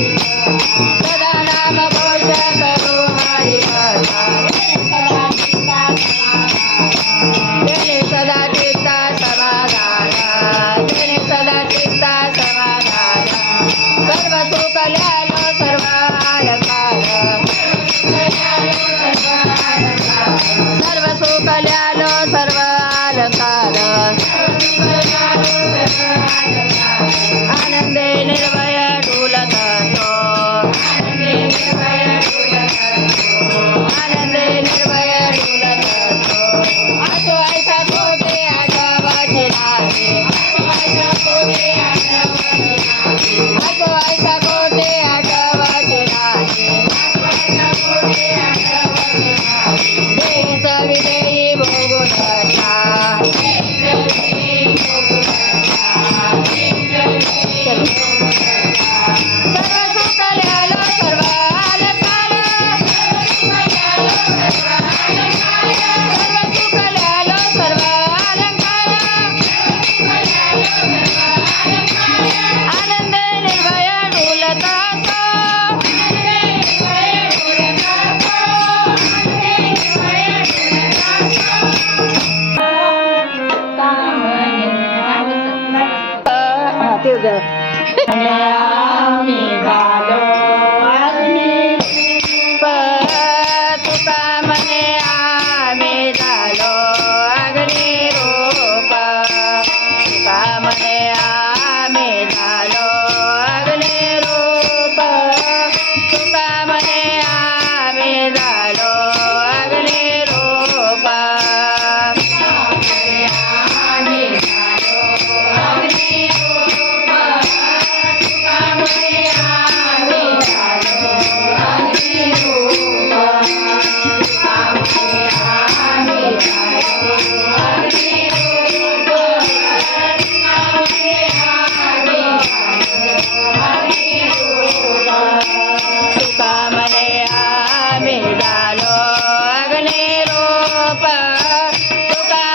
सदा नाम घोष करू हरी कथा तेने सदा चित्ता समाधान तेने सदा चित्ता समाधान सर्व सुख ल्यालो सर्व अलंकार सर्व सुख ल्यालो सर्व अलंकार आनंदे निर्भय डुलत असो आनंदे निर्भय डुलत असो असो ऐसा कोटे आठवचे नाही असो ऐसा कोटे आठवचे नाही देहीच विदेही भोगू दशा सर्व सुख ल्यालो सर्व अलंकार सर्व सुख ल्यालो सर्व अलंकार आनंदे निर्भय डुलत असो आम्ही झालो अग्निरूप तुका म्हणे आम्ही झालो अग्निरूप तुका म्हणे आम्ही झालो अग्निरूप तुका म्हणे आम्ही झालो अग्निरूप तुका म्हणे आम्ही झालो अग्निरूप तुका म्हणे आम्ही झालो अग्निरूप तुका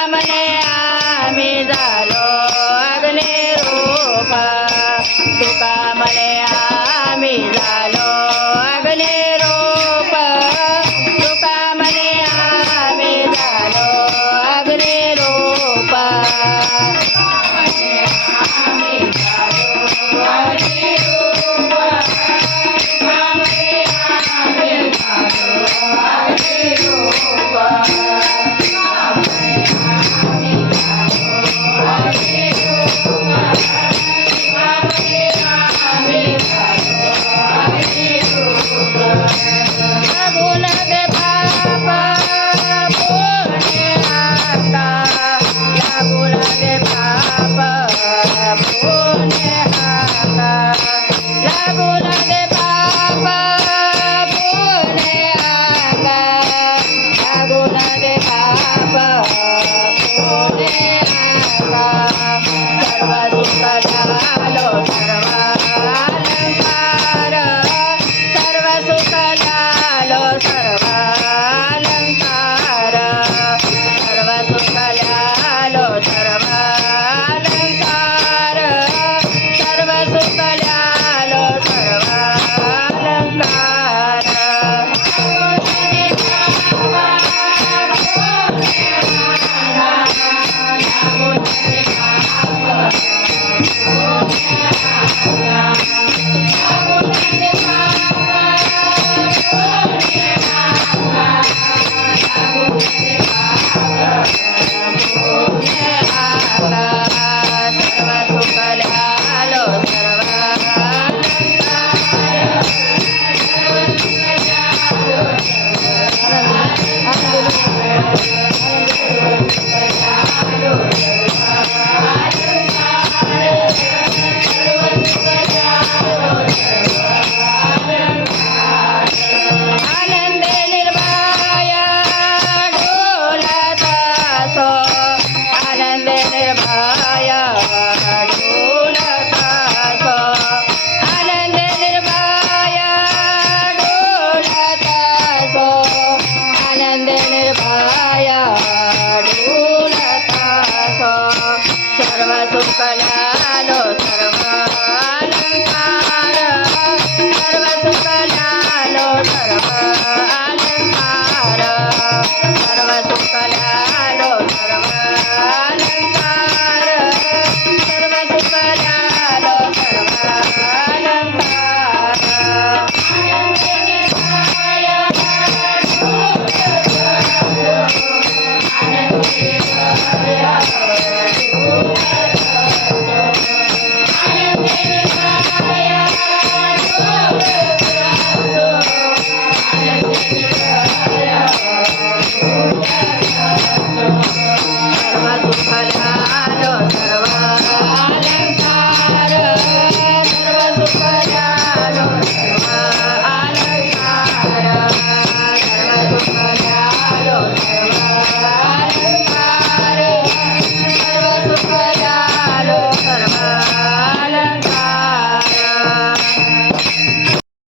म्हणे आम्ही झालो अग्निरूप तुका म्हणे आम्ही झालो अग्निरूप लागून गे पाप पुण्य आता लागून गे पाप पुण्य